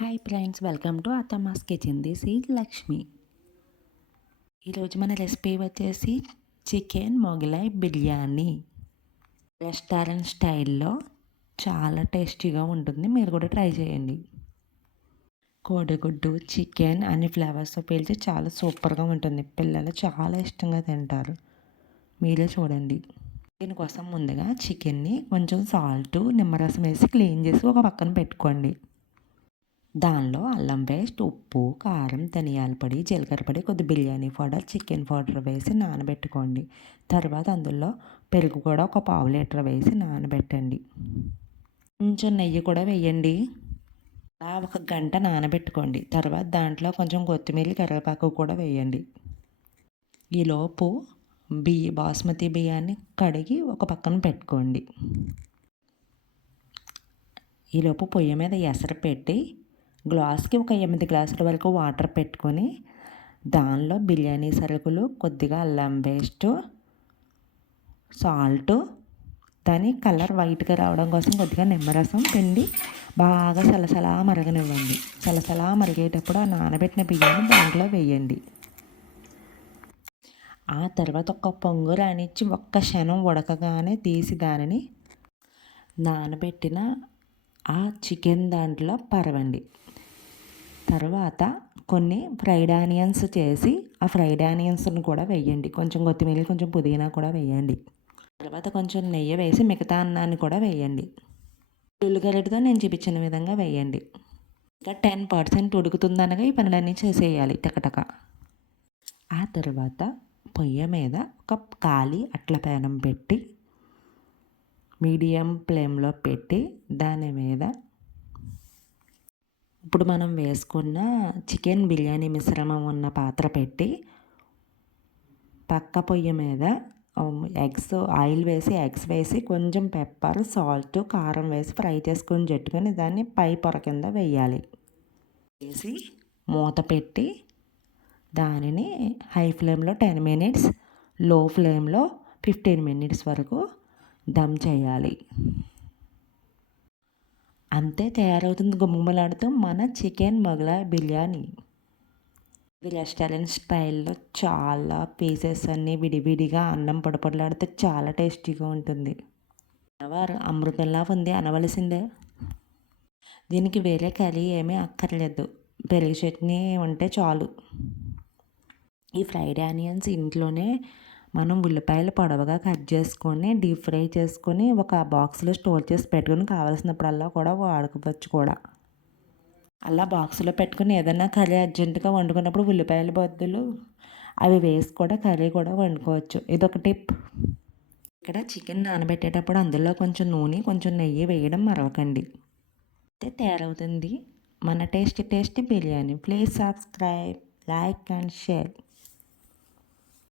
Hi friends, welcome to Athamma's kitchen. This is Lakshmi. ఈరోజు మన recipe వచ్చేసి చికెన్ మొగలై బిర్యానీ. రెస్టారెంట్ స్టైల్లో చాలా టేస్టీగా ఉంటుంది. మీరు కూడా ట్రై చేయండి. కోడిగుడ్డు, చికెన్ అన్ని ఫ్లేవర్స్తో పీల్చి చాలా సూపర్గా ఉంటుంది. పిల్లలు చాలా ఇష్టంగా తింటారు. మీరే చూడండి. దీనికోసం ముందుగా చికెన్ని కొంచెం సాల్ట్, నిమ్మరసం వేసి క్లీన్ చేసి ఒక పక్కన పెట్టుకోండి. దానిలో అల్లం పేస్ట్, ఉప్పు, కారం, ధనియాల పొడి, జీలకర్ర పొడి, కొద్ది బిర్యానీ పౌడర్, చికెన్ పౌడర్ వేసి నానబెట్టుకోండి. తర్వాత అందులో పెరుగు కూడా ఒక పావు లీటర్ వేసి నానబెట్టండి. కొంచెం నెయ్యి కూడా వేయండి. అలా ఒక గంట నానబెట్టుకోండి. తర్వాత దాంట్లో కొంచెం కొత్తిమీర, కరివేపాకు కూడా వేయండి. ఈలోపు బాస్మతి బియ్యాన్ని కడిగి ఒక పక్కన పెట్టుకోండి. ఈలోపు పొయ్యి మీద ఎసరు పెట్టి గ్లాస్కి ఒక 8 గ్లాసుల వరకు వాటర్ పెట్టుకొని దానిలో బిర్యానీ సరుకులు, కొద్దిగా అల్లం పేస్ట్, సాల్ట్, దాని కలర్ వైట్గా రావడం కోసం కొద్దిగా నిమ్మరసం పిండి బాగా సలసలా మరగనివ్వండి. సలసలా మరిగేటప్పుడు ఆ నానబెట్టిన బియ్యాన్ని దాంట్లో వేయండి. ఆ తర్వాత ఒక పొంగు రానిచ్చి ఒక్క క్షణం ఉడకగానే తీసి దానిని నానబెట్టిన ఆ చికెన్ దాంట్లో పరవండి. తర్వాత కొన్ని ఫ్రైడ్ ఆనియన్స్ చేసి ఆ ఫ్రైడ్ ఆనియన్స్ని కూడా వేయండి. కొంచెం కొత్తిమీర, కొంచెం పుదీనా కూడా వేయండి. తర్వాత కొంచెం నెయ్యి వేసి మిగతా అన్నాన్ని కూడా వేయండి. ఉల్లిగడ్డతో నేను చూపించిన విధంగా వేయండి. ఇంకా 10% ఉడుకుతుందనగా ఈ పనులన్నీ చేసేయాలి టకటక. ఆ తర్వాత పొయ్యి మీద ఒక ఖాళీ అట్ల పేనం పెట్టి మీడియం ఫ్లేమ్లో పెట్టి దాని మీద ఇప్పుడు మనం వేసుకున్న చికెన్ బిర్యానీ మిశ్రమం ఉన్న పాత్ర పెట్టి పక్క పొయ్యి మీద ఆయిల్ వేసి ఎగ్స్ వేసి కొంచెం పెప్పర్, సాల్ట్, కారం వేసి ఫ్రై చేసుకొని పెట్టుకొని దాన్ని పై పొర కింద వేయాలి. వేసి మూత పెట్టి దానిని హై ఫ్లేమ్లో 10 మినిట్స్, లో ఫ్లేమ్లో 15 మినిట్స్ వరకు దమ్ చేయాలి. అంతే, తయారవుతుంది గుమ్మలాడుతూ మన చికెన్ మొగలాయ్ బిర్యానీ. ఇది రెస్టారెంట్ స్టైల్లో చాలా పీసెస్ అన్నీ విడివిడిగా అన్నం పొడపొడలాడితే చాలా టేస్టీగా ఉంటుంది. వారు అమృతంలా ఉంది అనవలసిందే. దీనికి వేరే కర్రీ ఏమీ అక్కర్లేదు, పెరుగు చట్నీ ఉంటే చాలు. ఈ ఫ్రైడ్ ఆనియన్స్ ఇంట్లోనే మనం ఉల్లిపాయలు పొడవుగా కట్ చేసుకొని డీప్ ఫ్రై చేసుకొని ఒక బాక్స్లో స్టోర్ చేసి పెట్టుకొని కావాల్సినప్పుడల్లా కూడా వాడుకోవచ్చు కూడా. అలా బాక్స్లో పెట్టుకుని ఏదైనా కర్రీ అర్జెంటుగా వండుకున్నప్పుడు ఉల్లిపాయల బదులు అవి వేసి కూడా కర్రీ కూడా వండుకోవచ్చు. ఇదొక టిప్. ఇక్కడ చికెన్ నానబెట్టేటప్పుడు అందులో కొంచెం నూనె, కొంచెం నెయ్యి వేయడం మరవకండి. అయితే తయారవుతుంది మన tasty biryani. Please subscribe, like and share.